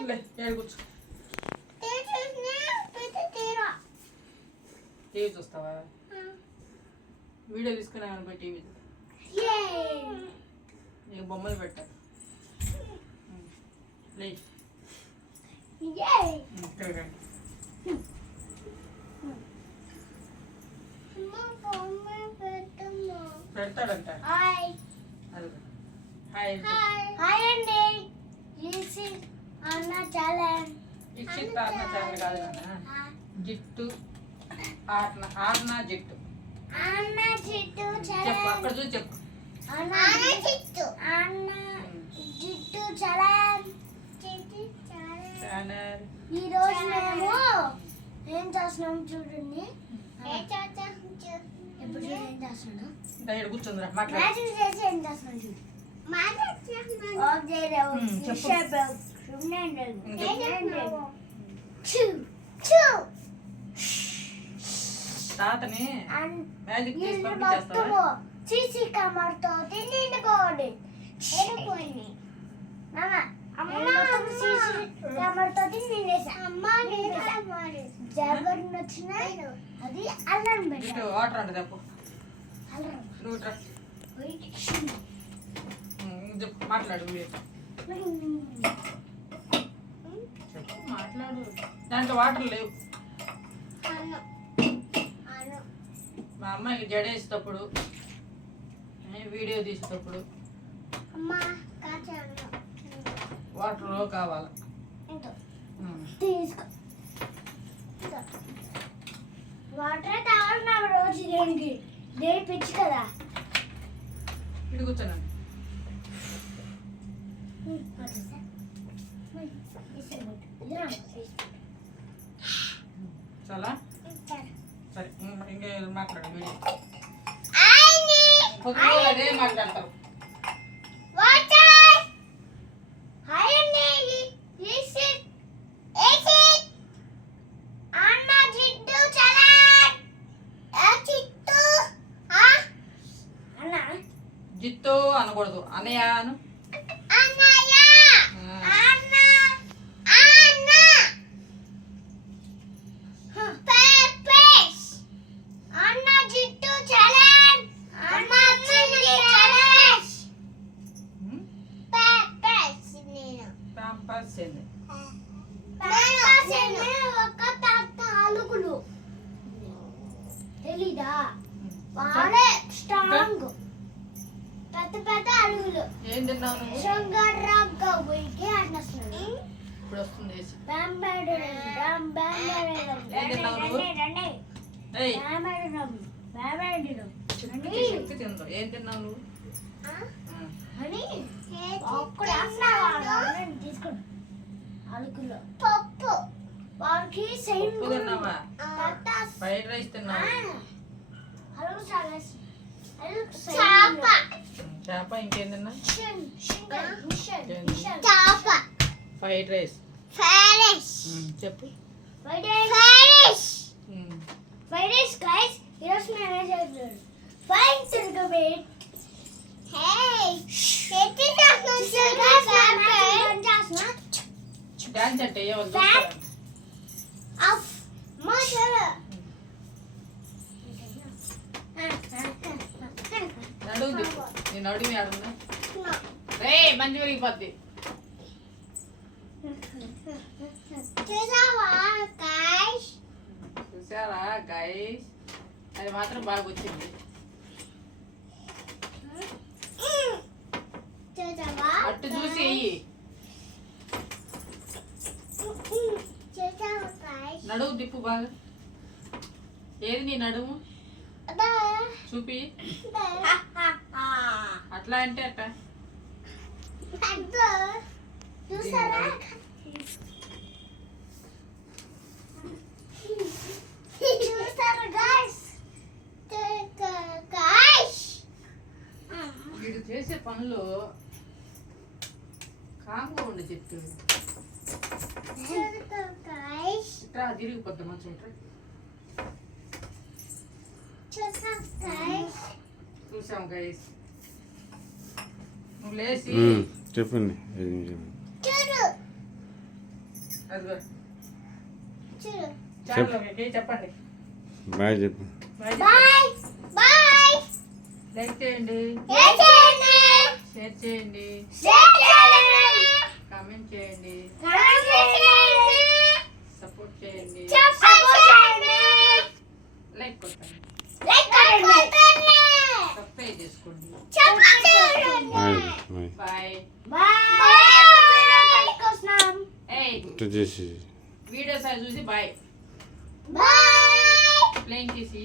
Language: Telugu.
కూర్చో. టీవీ చూస్తావా? వీడియో తీసుకున్నామని పోయి టీవీ నీకు బొమ్మలు పెట్టా. పెడతాడంట. హాయ్ అండి. అన్న ఛానల్ ఇక్షిత్ ఆర్నా ఛానల్ కాదు నాన్న, జిట్టు ఆర్నా జిట్టు. చెప్పు, అక్కడ చూసి చెప్పు. జిట్టు ఛానల్. ఈ రోజు మేము ఏం చేస్తున్నాం చూడండి. ఎప్పుడు ఏం చేస్తున్నాం కూర్చుందిరా మ్యాజిక్ చేసి ఏం చేస్తున్నాం చూడు. తాతని మ్యాజిక్ చేసి పంపించేస్తావా? సీసీ కెమెరాతో నిండుకోండి. జగన్ వచ్చిన అది అల్లం పెట్టు. వాటర్ అంటే చెప్పు. మాట్లాడు మాట్లాడు. దాంట్లో వాటర్ లేవు. మా అమ్మాయికి జడేసేటప్పుడు వీడియో తీసేటప్పుడు వాటర్ కావాలి. వాటర్ తాగడం రోజు దేనికి దేని పిచ్చి కదా. ఇది కూర్చోనండి. చాలా సరే, ఇంకా మాట్లాడు. వీడియో అదే మాట్లాడతారు. జిత్తు అనకూడదు, అన్నయ్య అను. తెలీదా? వాళ్ళే స్ట్రాంగ్ పెద్ద పెద్ద అడుగులు. ఏం తిన్నావు నువ్వు? ఇప్పుడు వస్తుంది. ఏం తిన్నావు నువ్వు? తీసుకోండి. అలుకులు పప్పు వారికి తిన్నావా? ఫ్రైడ్ రైస్ తిన్నావా? చేప. ఇంకేం తిన్నా? Fried rice. చెప్పు. Fried rice guys. ఈరోజు మేము ఏం చేస్తున్నాం? ఫైన్ తిరగబెట్. డాన్స్ అంటే నడువు దిప్పు. నేను అడిగి అడుగునా? రే మంచి విరిగిపోద్ది. చూసారా గైస్, అది మాత్రం బాగా వచ్చింది. అట్టు చూసి వెయ్యి. నడువు దిప్పు బాగా. ఏది నీ నడుము చూపి. అట్లా అంటే అట్ట చూసారా? వీడు చేసే పనులు కామ్గా ఉండి చెప్తూ ఇట్లా తిరిగిపోద్ది మంచిగా. చూసాం గైస్. నువ్వు లేచి చెప్పండి. అదిగో చూడు ఛానల్లోకి చెప్పండి. బాయ్ చెప్పు. బాయ్ బాయ్ బాయ్ లైక్ చేయండి, షేర్ చేయండి షేర్ చేయండి, షేర్ చేయండి కామెంట్ చేయండి, కామెంట్ చేయండి సపోర్ట్ చేయండి, సపోర్ట్ చేయండి లైక్ కొట్టండి, లైక్ కొట్టండి సబ్స్క్రైబ్ చేసుకోండి. సపోర్ట్ చేయండి bye bye. Bye. Bye video కోసం ఏయ్ ఇటు చేసి వీడియోస్ అవి చూసి బాయ్ బాయ్ ప్లేయింగ్ చేసి